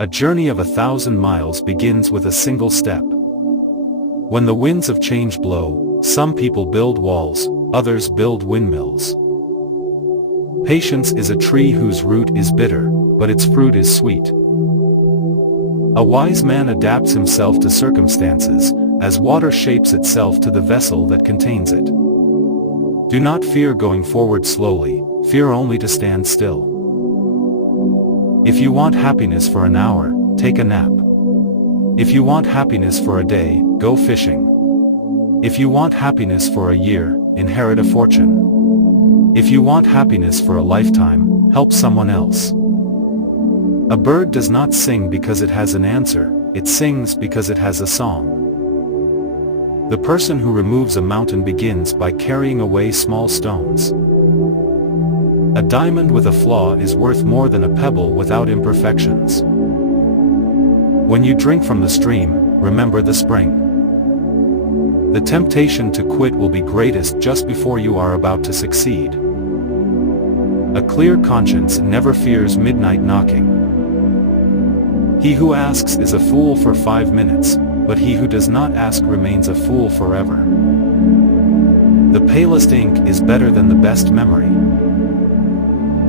A journey of 1,000 miles begins with a single step. When the winds of change blow, some people build walls, others build windmills. Patience is a tree whose root is bitter, but its fruit is sweet. A wise man adapts himself to circumstances, as water shapes itself to the vessel that contains it. Do not fear going forward slowly, fear only to stand still. If you want happiness for an hour, take a nap. If you want happiness for a day, go fishing. If you want happiness for a year, inherit a fortune. If you want happiness for a lifetime, help someone else. A bird does not sing because it has an answer, it sings because it has a song. The person who removes a mountain begins by carrying away small stones. A diamond with a flaw is worth more than a pebble without imperfections. When you drink from the stream, remember the spring. The temptation to quit will be greatest just before you are about to succeed. A clear conscience never fears midnight knocking. He who asks is a fool for 5 minutes, but he who does not ask remains a fool forever. The palest ink is better than the best memory.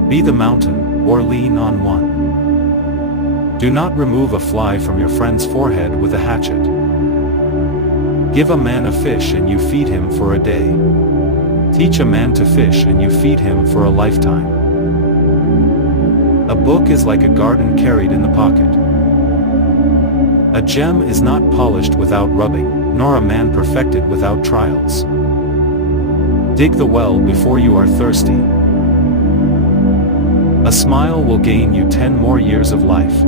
Be the mountain, or lean on one. Do not remove a fly from your friend's forehead with a hatchet. Give a man a fish and you feed him for a day. Teach a man to fish and you feed him for a lifetime. A book is like a garden carried in the pocket. A gem is not polished without rubbing, nor a man perfected without trials. Dig the well before you are thirsty. A smile will gain you 10 more years of life.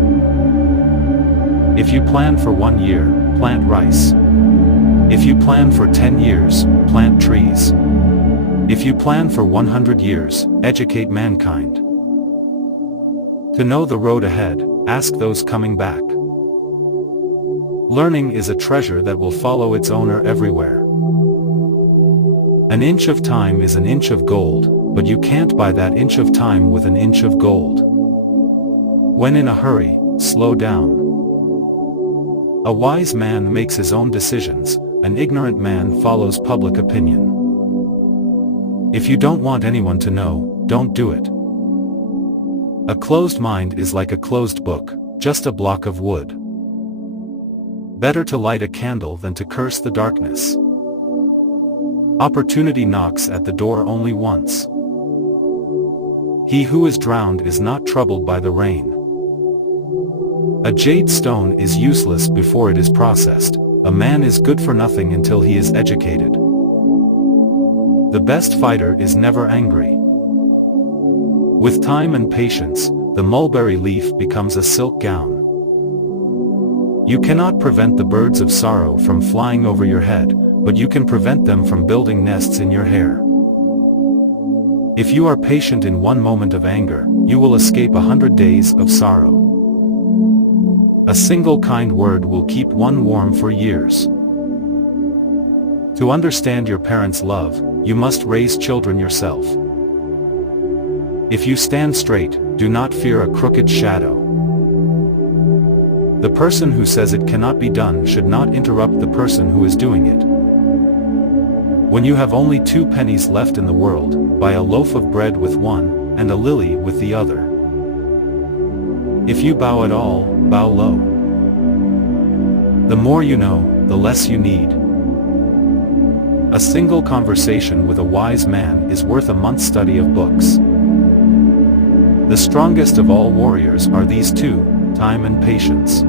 If you plan for 1 year, plant rice. If you plan for 10 years, plant trees. If you plan for 100 years, educate mankind. To know the road ahead, ask those coming back. Learning is a treasure that will follow its owner everywhere. An inch of time is an inch of gold, but you can't buy that inch of time with an inch of gold. When in a hurry, slow down. A wise man makes his own decisions, an ignorant man follows public opinion. If you don't want anyone to know, don't do it. A closed mind is like a closed book, just a block of wood. Better to light a candle than to curse the darkness. Opportunity knocks at the door only once. He who is drowned is not troubled by the rain. A jade stone is useless before it is processed. A man is good for nothing until he is educated. The best fighter is never angry. With time and patience, the mulberry leaf becomes a silk gown. You cannot prevent the birds of sorrow from flying over your head, but you can prevent them from building nests in your hair. If you are patient in 1 moment of anger, you will escape 100 days of sorrow. A single kind word will keep one warm for years. To understand your parents' love, you must raise children yourself. If you stand straight, do not fear a crooked shadow. The person who says it cannot be done should not interrupt the person who is doing it. When you have only 2 pennies left in the world, buy a loaf of bread with one, and a lily with the other. If you bow at all, bow low. The more you know, the less you need. A single conversation with a wise man is worth a month's study of books. The strongest of all warriors are these 2, time and patience.